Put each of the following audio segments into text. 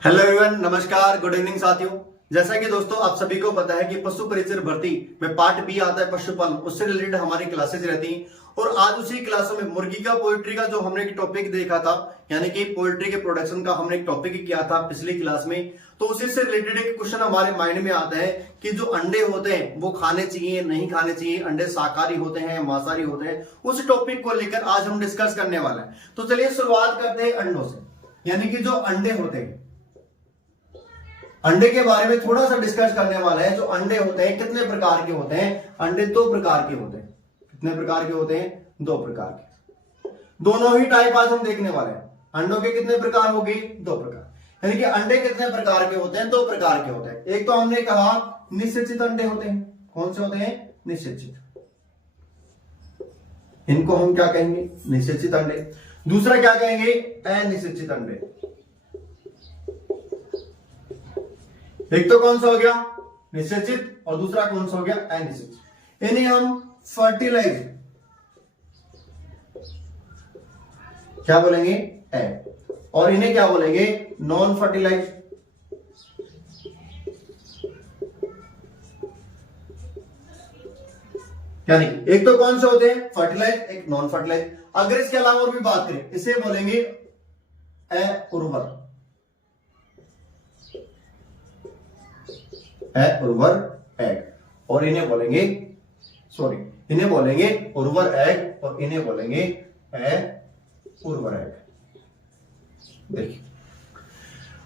Hello everyone, नमस्कार, good evening साथियों। जैसा कि दोस्तों आप सभी को पता है कि पशु परिचर भर्ती में पार्ट बी आता है पशुपालन, उससे रिलेटेड हमारी क्लासेज रहती हैं। और आज उसी क्लासों में मुर्गी का पोल्ट्री का जो हमने एक टॉपिक देखा था, यानी कि पोल्ट्री के प्रोडक्शन का हमने एक टॉपिक किया था पिछली क्लास में, तो उसी से रिलेटेड एक क्वेश्चन हमारे माइंड में आता है कि जो अंडे होते हैं वो खाने चाहिए नहीं खाने चाहिए, अंडे शाकाहारी होते हैं मांसाहारी होते हैं, उस टॉपिक को लेकर आज हम डिस्कस करने वाले हैं। तो चलिए शुरुआत करते हैं अंडों से, यानी कि जो अंडे होते हैं, अंडे के बारे में थोड़ा सा डिस्कस करने वाला है। जो अंडे होते हैं कितने प्रकार के होते हैं? अंडे दो प्रकार के होते हैं। कितने प्रकार के होते हैं? दो प्रकार के। दोनों ही टाइप आज हम देखने वाले हैं। अंडों के कितने प्रकार होगी? दो प्रकार। यानी कि अंडे कितने प्रकार के होते हैं? दो प्रकार के होते हैं। एक तो हमने कहा निषेचित अंडे होते हैं। कौन से होते हैं? निषेचित। इनको हम क्या कहेंगे? निषेचित अंडे। दूसरा क्या कहेंगे? अनिषेचित अंडे। एक तो कौन सा हो गया? निषेचित, और दूसरा कौन सा हो गया? अनिषेचित। इन्हें हम फर्टिलाइज क्या बोलेंगे? और इन्हें क्या बोलेंगे? Non fertilize. यानी एक तो कौन से होते हैं? फर्टिलाइज, एक नॉन फर्टिलाइज। अगर इसके अलावा और भी बात करें, इसे बोलेंगे अउर्वर। उर्वर एग, और इन्हें बोलेंगे इन्हें बोलेंगे उर्वर एग, और इन्हें बोलेंगे उर्वर एग। देखिए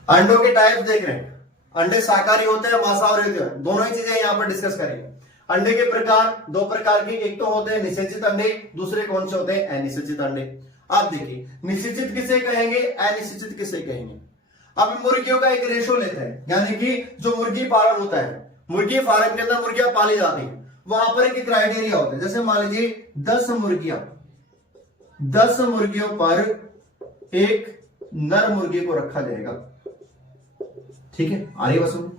अंडों के टाइप देख रहे हैं। अंडे शाकाहारी होते हैं मांसाहारी होते हैं, दोनों ही चीजें यहां पर डिस्कस करेंगे। अंडे के प्रकार दो प्रकार के, एक तो होते हैं निषेचित अंडे, दूसरे कौन से होते हैं? अनिषेचित अंडे। आप देखिए निषेचित किसे कहेंगे, अनिषेचित किसे कहेंगे। अब मुर्गियों का एक रेशो लेते हैं, यानी कि जो मुर्गी फार्म होता है, मुर्गी फार्म के अंदर मुर्गियां पाली जाती हैं, वहां पर एक क्राइटेरिया होता है। जैसे मान लीजिए 10 मुर्गियों पर एक नर मुर्गी को रखा जाएगा। ठीक है, आ रही बात?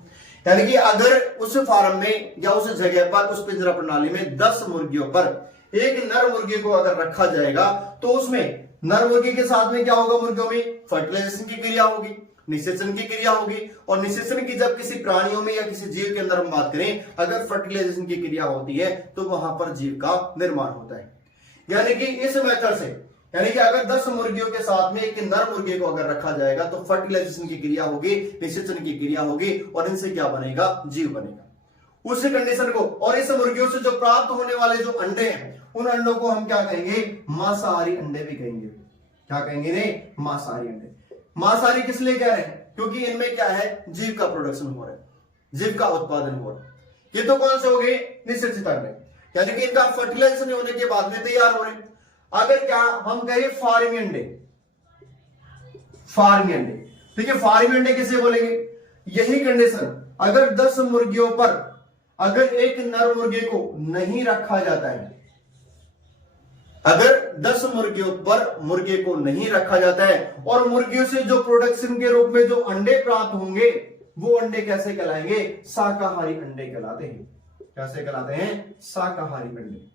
यानी कि अगर उस फार्म में या उस जगह पर, उस पिंजरा प्रणाली में 10 मुर्गियों पर एक नर मुर्गी को अगर रखा जाएगा, तो उसमें नर मुर्गी के साथ में क्या होगा? मुर्गियों में फर्टिलाइजेशन की क्रिया होगी, निषेचन की क्रिया होगी। और निषेचन की जब किसी प्राणियों में या किसी जीव के अंदर हम बात करें, अगर फर्टिलाइजेशन की क्रिया होती है तो वहां पर जीव का निर्माण होता है। यानी कि इस मेथड से, यानी कि अगर 10 मुर्गियों के साथ में एक नर मुर्गी को अगर रखा जाएगा तो फर्टिलाइजेशन की क्रिया होगी, निषेचन की क्रिया होगी, और इनसे क्या बनेगा? जीव बनेगा। उस कंडीशन को, और इस मुर्गियों से जो प्राप्त होने वाले जो अंडे हैं, उन अंडों को हम क्या कहेंगे? मांसाहारी अंडे भी कहेंगे। क्या कहेंगे? ने मांसाहारी अंडे। मांसाहारी किस लिए कह रहे हैं? क्योंकि इनमें क्या है? जीव का प्रोडक्शन हो रहा है, जीव का उत्पादन हो रहा है। ये तो कौन से हो गए? निषेचित अंडे, यानी कि इनका फर्टिलाइजेशन होने के बाद में तैयार हो रहे हैं। अगर क्या हम कहें फार्मी अंडे, ठीक है, फार्मी अंडे किसे बोलेंगे? यही कंडीशन, अगर 10 मुर्गियों पर अगर एक नर मुर्गी को नहीं रखा जाता है, अगर 10 मुर्गियों पर मुर्गे को नहीं रखा जाता है, और मुर्गियों से जो प्रोडक्शन के रूप में जो अंडे प्राप्त होंगे, वो अंडे कैसे कहलाएंगे? शाकाहारी अंडे कहलाते हैं। कैसे कहलाते हैं? शाकाहारी अंडे।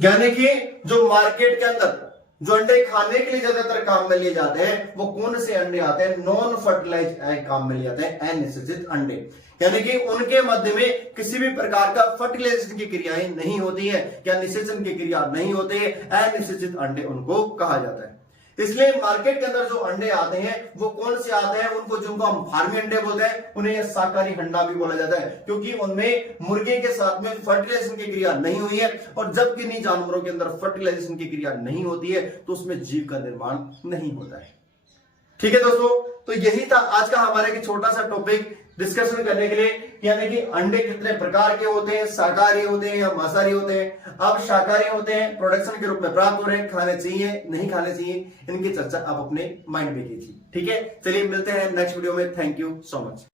यानी कि जो मार्केट के अंदर जो अंडे खाने के लिए ज्यादातर काम में लिए जाते हैं, वो कौन से अंडे आते हैं? नॉन फर्टिलाइज एग काम में लिए जाते हैं, अनिषेचित अंडे। यानी कि उनके मध्य में किसी भी प्रकार का फर्टिलाइजेशन की क्रियाएं नहीं होती है, या निषेचन की क्रिया नहीं होती है, अनिषेचित अंडे उनको कहा जाता है। इसलिए मार्केट के अंदर जो अंडे आते हैं वो कौन से आते हैं? उनको, जिनको हम फार्मी अंडे बोलते हैं, उन्हें शाकाहारी अंडा भी बोला जाता है, क्योंकि उनमें मुर्गे के साथ में फर्टिलाइजेशन की क्रिया नहीं हुई है। और जब किन्हीं जानवरों के अंदर फर्टिलाइजेशन की क्रिया नहीं होती है तो उसमें जीव का निर्माण नहीं होता है। ठीक है दोस्तों, तो यही था आज का हमारे एक छोटा सा टॉपिक डिस्कशन करने के लिए, यानी कि अंडे कितने प्रकार के होते हैं, शाकाहारी होते हैं या मांसाहारी होते हैं। अब शाकाहारी होते हैं, प्रोडक्शन के रूप में प्राप्त हो रहे हैं, खाने चाहिए नहीं खाने चाहिए, इनकी चर्चा आप अपने माइंड में कीजिए। ठीक है, चलिए मिलते हैं नेक्स्ट वीडियो में। Thank you so much.